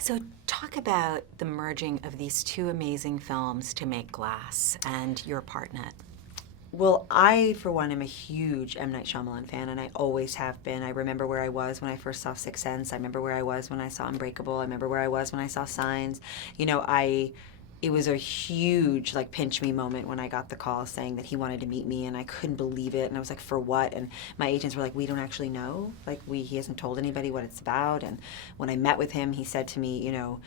So talk about the merging of these two amazing films to make Glass and your part in it. Well, I, for one, am a huge M. Night Shyamalan fan, and I always have been. I remember where I was when I first saw Sixth Sense. I remember where I was when I saw Unbreakable. I remember where I was when I saw Signs. You know, it was a huge, like, pinch me moment when I got the call saying that he wanted to meet me, and I couldn't believe it. And I was like, for what? And my agents were like, we don't actually know. Like, he hasn't told anybody what it's about. And when I met with him, he said to me, you know,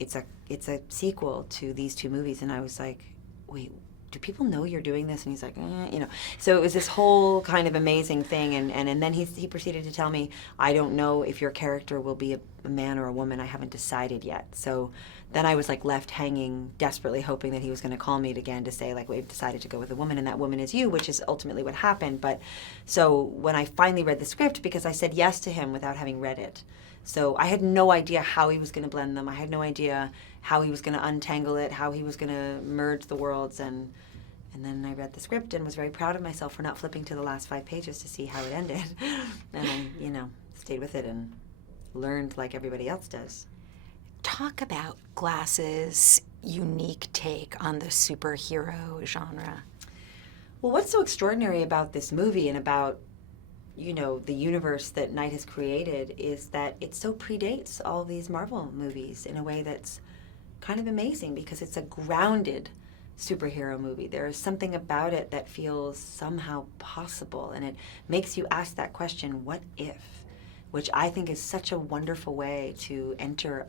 it's a sequel to these two movies. And I was like, wait, do people know you're doing this? And he's like, you know. So it was this whole kind of amazing thing. And then he proceeded to tell me, I don't know if your character will be a man or a woman. I haven't decided yet. So then I was like left hanging, desperately hoping that he was going to call me again to say, like, we've decided to go with a woman and that woman is you, which is ultimately what happened. But so when I finally read the script, because I said yes to him without having read it, so I had no idea how he was going to blend them. I had no idea how he was going to untangle it, how he was going to merge the worlds. And then I read the script and was very proud of myself for not flipping to the last 5 pages to see how it ended. And I, you know, stayed with it and learned like everybody else does. Talk about Glass's unique take on the superhero genre. Well, what's so extraordinary about this movie and about, you know, the universe that Night has created is that it so predates all these Marvel movies in a way that's kind of amazing, because it's a grounded superhero movie. There is something about it that feels somehow possible, and it makes you ask that question, what if? Which I think is such a wonderful way to enter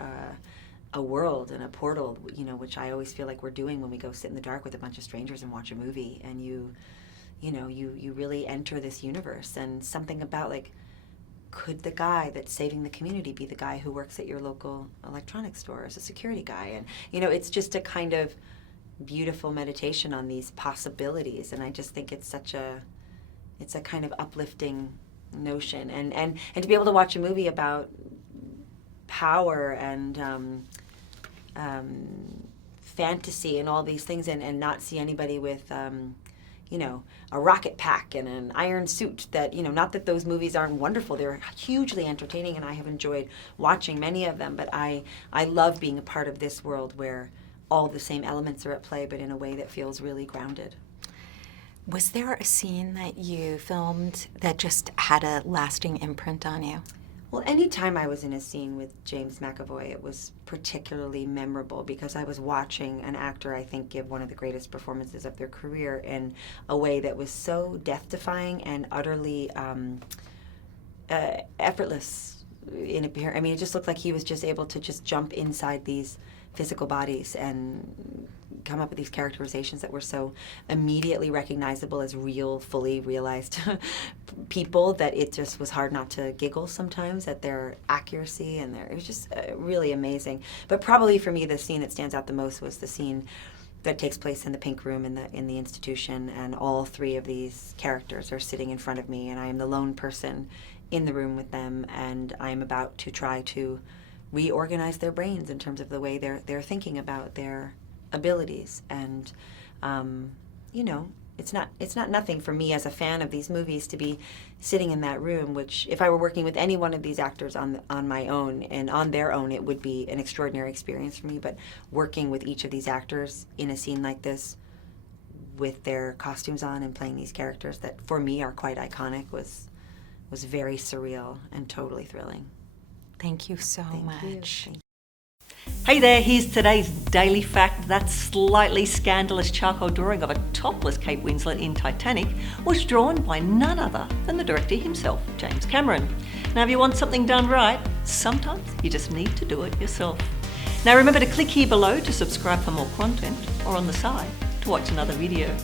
a world and a portal, you know, which I always feel like we're doing when we go sit in the dark with a bunch of strangers and watch a movie, and you really enter this universe. And something about, like, could the guy that's saving the community be the guy who works at your local electronics store as a security guy? And, you know, it's just a kind of beautiful meditation on these possibilities. And I just think it's a kind of uplifting notion. And to be able to watch a movie about power and fantasy and all these things, and not see anybody with you know, a rocket pack and an iron suit, that, you know, not that those movies aren't wonderful, they're hugely entertaining and I have enjoyed watching many of them, but I love being a part of this world where all the same elements are at play, but in a way that feels really grounded. Was there a scene that you filmed that just had a lasting imprint on you? Well, anytime I was in a scene with James McAvoy, it was particularly memorable because I was watching an actor, I think, give one of the greatest performances of their career in a way that was so death-defying and utterly effortless in appearance. I mean, it just looked like he was just able to just jump inside these physical bodies and come up with these characterizations that were so immediately recognizable as real, fully realized people, that it just was hard not to giggle sometimes at their accuracy, and it was just really amazing. But probably for me, the scene that stands out the most was the scene that takes place in the pink room in the institution, and all 3 of these characters are sitting in front of me, and I am the lone person in the room with them, and I am about to try to reorganize their brains in terms of the way they're thinking about their abilities. And you know, it's not nothing for me as a fan of these movies to be sitting in that room, which if I were working with any one of these actors on my own and on their own, it would be an extraordinary experience for me. But working with each of these actors in a scene like this with their costumes on and playing these characters that for me are quite iconic was very surreal and totally thrilling. Thank you so much. Hey there, here's today's daily fact. That slightly scandalous charcoal drawing of a topless Kate Winslet in Titanic was drawn by none other than the director himself, James Cameron. Now, if you want something done right, sometimes you just need to do it yourself. Now remember to click here below to subscribe for more content, or on the side to watch another video.